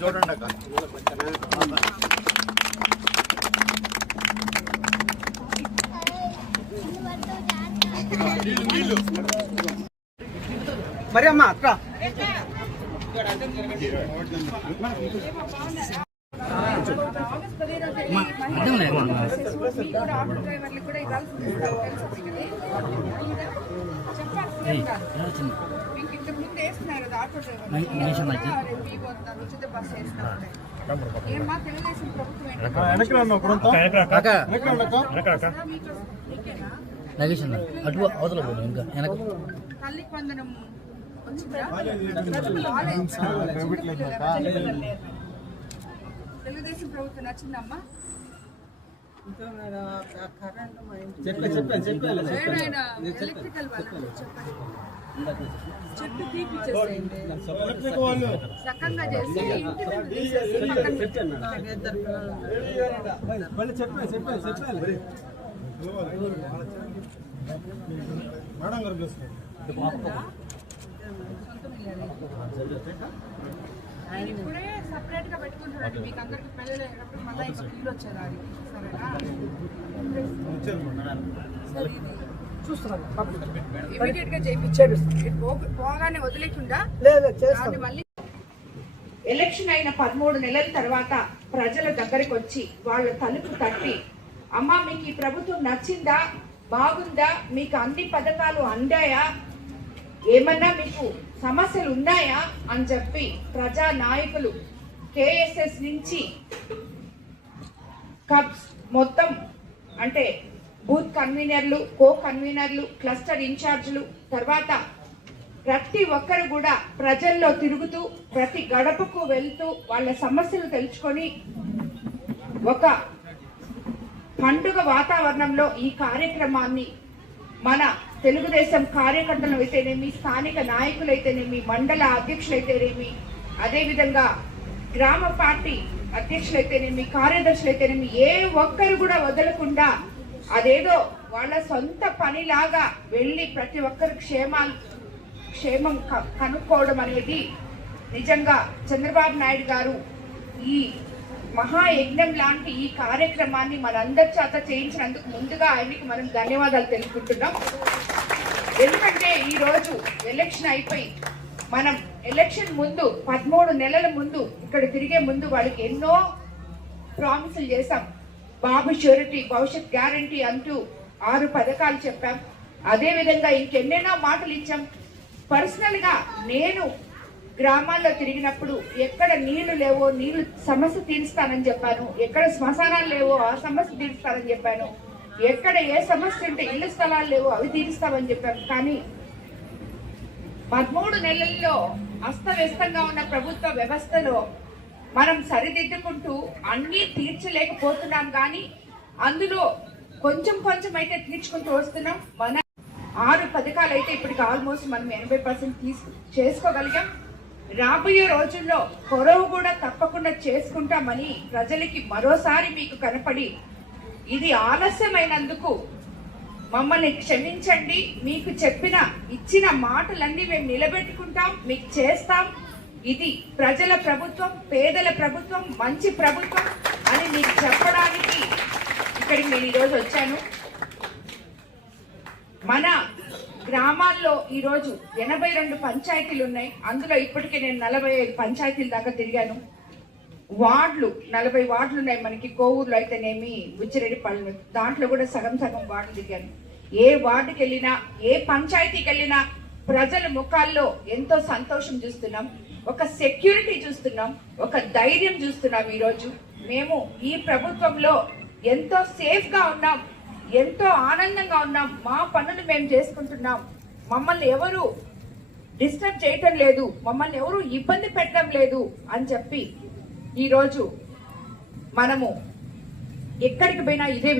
చూడండి మరి అమ్మా అక్క అటు అవతల ఇంకా వెనక తెలుగుదేశం ప్రభుత్వం నచ్చిందమ్మా? ఎలక్ట్రికల్ చెప్పి తీపిచ్చేసేయండి, చక్కగా చేసి ఆయన ఇప్పుడే సపరేట్ గా పెట్టుకుంటున్నాడు. మీకు అందరికి పిల్లలు అయినప్పుడు మళ్ళీ ఇంకా ఫీల్ వచ్చేదాన్ని ఇమీడియట్ గా చేయించాడు. పోగానే వదిలేకుండా మళ్ళీ ఎలక్షన్ అయిన 13 నెలల తర్వాత ప్రజల దగ్గరికి వచ్చి వాళ్ళ తలుపు తట్టి, అమ్మా మీకు ఈ ప్రభుత్వం నచ్చిందా, బాగుందా, మీకు అన్ని పథకాలు అందాయా, ఏమన్నా మీకు సమస్యలు ఉన్నాయా అని చెప్పి ప్రజా నాయకులు కేఎస్ఎస్ నుంచి కబ్స్ మొత్తం అంటే బూత్ కన్వీనర్లు, కో కన్వీనర్లు, క్లస్టర్ ఇన్ఛార్జ్లు, తర్వాత ప్రతి ఒక్కరు కూడా ప్రజల్లో తిరుగుతూ ప్రతి గడపకు వెళ్తూ వాళ్ళ సమస్యలు తెలుసుకొని ఒక పండుగ వాతావరణంలో ఈ కార్యక్రమాన్ని మన తెలుగుదేశం కార్యకర్తలు అయితేనేమి, స్థానిక నాయకులైతేనేమి, మండల అధ్యక్షులైతేనేమి, అదేవిధంగా గ్రామ పార్టీ అధ్యక్షులైతేనేమి, కార్యదర్శులైతేనేమి ఏ ఒక్కరు కూడా వదలకుండా అదేదో వాళ్ళ సొంత పనిలాగా వెళ్ళి ప్రతి ఒక్కరు క్షేమం కనుక్కోవడం అనేది నిజంగా చంద్రబాబు నాయుడు గారు ఈ మహాయజ్ఞం లాంటి ఈ కార్యక్రమాన్ని మనందరి చేత చేయించినందుకు ముందుగా ఆయనకి మనం ధన్యవాదాలు తెలుపుకుంటున్నాం. ఎందుకంటే ఈ రోజు ఎలక్షన్ అయిపోయి మనం ఎలక్షన్ ముందు 13 నెలల ముందు ఇక్కడ తిరిగే ముందు వాళ్ళకి ఎన్నో ప్రామిసులు చేశాం. బాబు ష్యూరిటీ, భవిష్యత్ గ్యారంటీ అంటూ 6 పథకాలు చెప్పాం. అదేవిధంగా ఇంకెన్నెన్నో మాటలు ఇచ్చాం. పర్సనల్ గా నేను గ్రామాల్లో తిరిగినప్పుడు ఎక్కడ నీళ్లు లేవో నీళ్లు సమస్య తీరుస్తానని చెప్పాను, ఎక్కడ శ్మశానాలు లేవో ఆ సమస్య తీరుస్తానని చెప్పాను, ఎక్కడ ఏ సమస్య ఉంటే ఇళ్ల స్థలాలు లేవో అవి తీరుస్తామని చెప్పాను. కానీ 13 నెలల్లో అస్తవ్యస్తంగా ఉన్న ప్రభుత్వ వ్యవస్థలో మనం సరిదిద్దుకుంటూ అన్నీ తీర్చలేకపోతున్నాం. కానీ అందులో కొంచెం కొంచెం అయితే తీర్చుకుంటూ వస్తున్నాం. మన 6 పథకాలు అయితే ఇప్పటికి ఆల్మోస్ట్ మనం 80% చేసుకోగలిగాం. రాబోయే రోజుల్లో కొరవు కూడా తప్పకుండా చేసుకుంటామని ప్రజలకి మరోసారి మీకు కనపడి, ఇది ఆలస్యమైనందుకు మమ్మల్ని క్షమించండి, మీకు ఇచ్చిన మాటలన్నీ మేము నిలబెట్టుకుంటాం, మీకు చేస్తాం, ఇది ప్రజల ప్రభుత్వం, పేదల ప్రభుత్వం, మంచి ప్రభుత్వం అని మీకు చెప్పడానికి ఇక్కడికి నేను ఈరోజు వచ్చాను. మన గ్రామాల్లో ఈరోజు 82 పంచాయతీలు ఉన్నాయి. అందులో ఇప్పటికే నేను 45 పంచాయతీల దాకా తిరిగాను. వార్డులు 40 వార్డులు ఉన్నాయి మనకి. కోవూరులో అయితేనేమి, బుచ్చిరెడ్డిపల్లి, దాంట్లో కూడా సగం వార్డులు తిరిగాను. ఏ వార్డుకి వెళ్ళినా, ఏ పంచాయతీకి వెళ్ళినా ప్రజల ముఖాల్లో ఎంతో సంతోషం చూస్తున్నాం, ఒక సెక్యూరిటీ చూస్తున్నాం, ఒక ధైర్యం చూస్తున్నాం. ఈరోజు మేము ఈ ప్రభుత్వంలో ఎంతో సేఫ్ గా ఉన్నాం, ఎంతో ఆనందంగా ఉన్నాం. మా పనులు మేము చేసుకుంటున్నాం. మమ్మల్ని ఎవరు డిస్టర్బ్ చేయటం లేదు, మమ్మల్ని ఎవరు ఇబ్బంది పెట్టడం లేదు అని చెప్పి ఈరోజు మనము ఎక్కడికి పోయినా ఇదే